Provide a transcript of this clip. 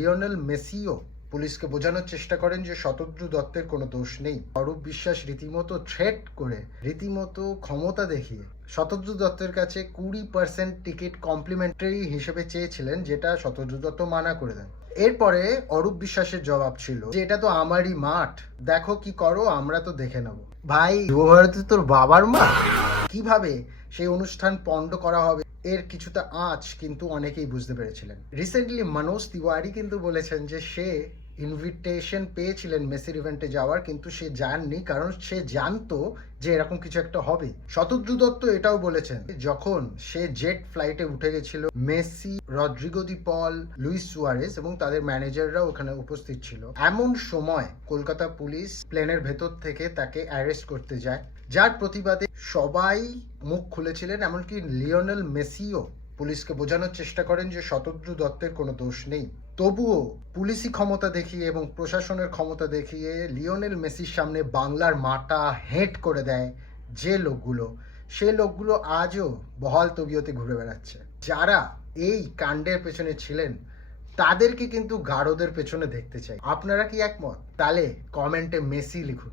Lionel মেসিও পুলিশকে বোঝানোর চেষ্টা করেন যে শতদ্রু দত্তের কোনো দোষ নেই। অরূপ বিশ্বাস রীতিমতো থ্রেট করে, রীতিমতো ক্ষমতা দেখিয়ে শতদ্রু দত্তের কাছে 20% টিকিট কমপ্লিমেন্টারি হিসেবে চেয়েছিলেন, যেটা শতদ্রু দত্ত মানা করে দেন। এরপরে অরূপ বিশ্বাসের জবাব ছিল যে এটা তো আমারই মাঠ, দেখো কি করো, আমরা তো দেখে নেব। ভাই, যুবভারতী তোর বাবার মা? কিভাবে সেই অনুষ্ঠান পণ্ড করা হবে এর কিছুটা আঁচ কিন্তু অনেকেই বুঝতে পেরেছিলেন। রিসেন্টলি মনোজ তিওয়ারি কিন্তু বলেছেন যে সে ইনভিটেশন পেয়েছিলেন মেসির ইভেন্টে যাওয়ার, কিন্তু সে যাননি কারণ সে জানতো যে এরকম কিছু একটা হবে। শতদ্রু দত্ত এটাও বলেছেন যখন সে জেট ফ্লাইটে উঠে গেছিল, মেসি, রদ্রিগো দি পল, লুইস সুয়ারেস এবং তাদের ম্যানেজাররা ওখানে উপস্থিত ছিল। এমন সময় কলকাতা পুলিশ প্লেনের ভেতর থেকে তাকে অ্যারেস্ট করতে যায়, যার প্রতিবাদে সবাই মুখ খুলেছিলেন। এমনকি লিওনেল মেসিও পুলিশকে বোঝানোর চেষ্টা করেন যে শতদ্রু দত্তের কোনো দোষ নেই। তবুও পুলিশি ক্ষমতা দেখিয়ে এবং প্রশাসনের ক্ষমতা দেখিয়ে লিওনেল মেসির সামনে বাংলার মাটা হেঁট করে দেয় যে লোকগুলো, সে লোকগুলো আজও বহাল তবিয়তে ঘুরে বেড়াচ্ছে। যারা এই কাণ্ডের পেছনে ছিলেন তাদেরকে কিন্তু গারদের পেছনে দেখতে চাই। আপনারা কি একমত? তাহলে কমেন্টে মেসি লিখুন।